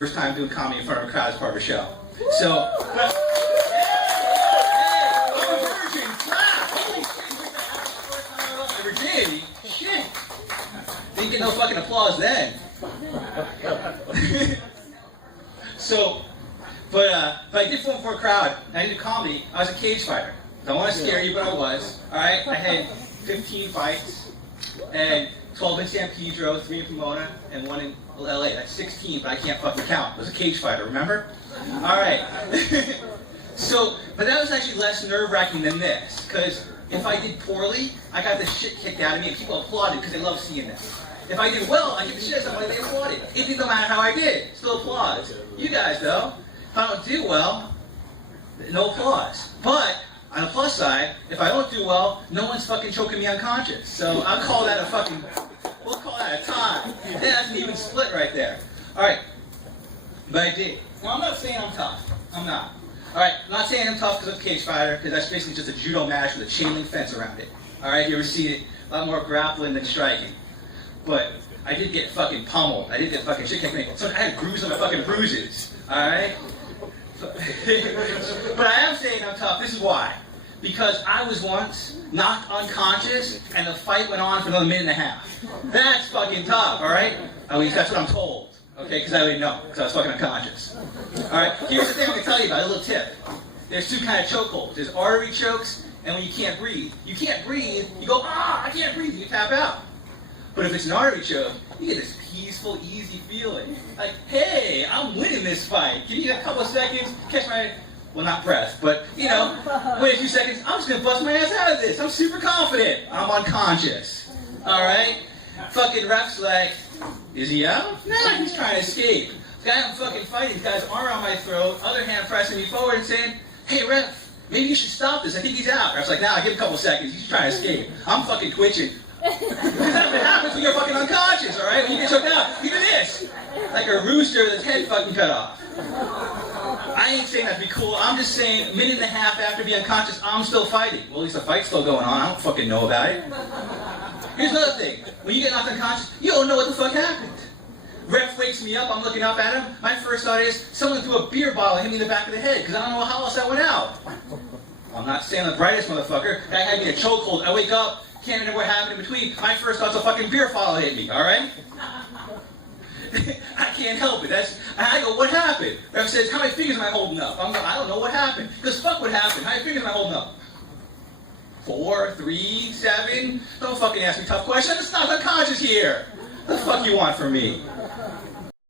First time doing comedy in front of a crowd as part of a show. So, but, I'm a virgin. Clap. Holy shit. Virginity. Shit. Didn't get no fucking applause then. So, but I did film for a crowd. I did comedy. I was a cage fighter. Don't want to scare you, but I was. All right. I had 15 fights and 12 in San Pedro, 3 in Pomona, and 1 in LA. That's 16, but I can't fucking count. I was a cage fighter, remember? All right. So, but that was actually less nerve-wracking than this, because if I did poorly, I got the shit kicked out of me, and people applauded because they love seeing that. If I did well, I get the shit out of somebody, they applauded. It didn't matter how I did, still applause. You guys, though, if I don't do well, no applause. But on the plus side, if I don't do well, no one's fucking choking me unconscious. So I'll call that a fucking, we'll call that a tie. That's an even split right there. All right, but I did. Now I'm not saying I'm tough. I'm not. All right, I'm not saying I'm tough because I'm a cage fighter, because that's basically just a judo match with a chain link fence around it. All right, you ever see it? A lot more grappling than striking. But I did get fucking pummeled. I did get fucking shit kicked me. So I had bruises on my fucking bruises. All right. But I am saying I'm tough. This is why. Because I was once knocked unconscious, and the fight went on for another minute and a half. That's fucking tough, all right? At least that's what I'm told, okay? Because I didn't know, because I was fucking unconscious. All right, here's the thing I'm going to tell you about, a little tip. There's 2 kinds of chokeholds. There's artery chokes, and when you can't breathe. You can't breathe, you go, I can't breathe, and you tap out. But if it's an artery choke, you get this peaceful, easy feeling. Like, hey, I'm winning this fight. Give me a couple of seconds, catch my, well, not breath, but, you know, wait a few seconds, I'm just going to bust my ass out of this. I'm super confident. I'm unconscious. All right? Fucking ref's like, is he out? Nah, he's trying to escape. The guy I'm fucking fighting, the guy's arm around my throat, other hand pressing me forward and saying, hey, ref, maybe you should stop this. I think he's out. Ref's like, nah, give him a couple seconds. He's trying to escape. I'm fucking twitching. Because that's what happens when you're fucking unconscious, all right? When you get choked out, you do this. Like a rooster with his head fucking cut off. I ain't saying that'd be cool. I'm just saying, a minute and a half after being unconscious, I'm still fighting. Well, at least the fight's still going on. I don't fucking know about it. Here's another thing. When you get knocked unconscious, you don't know what the fuck happened. Ref wakes me up, I'm looking up at him. My first thought is, someone threw a beer bottle and hit me in the back of the head, because I don't know how else that went out. I'm not saying the brightest motherfucker. Guy had me in a chokehold. I wake up, can't remember what happened in between. My first thought's a fucking beer bottle hit me, all right? I can't help it. I go, what happened? Ref says, how many fingers am I holding up? I'm like, I don't know what happened. Because fuck what happened. How many fingers am I holding up? 4, 3, 7? Don't fucking ask me tough questions. It's not unconscious here. What the fuck you want from me?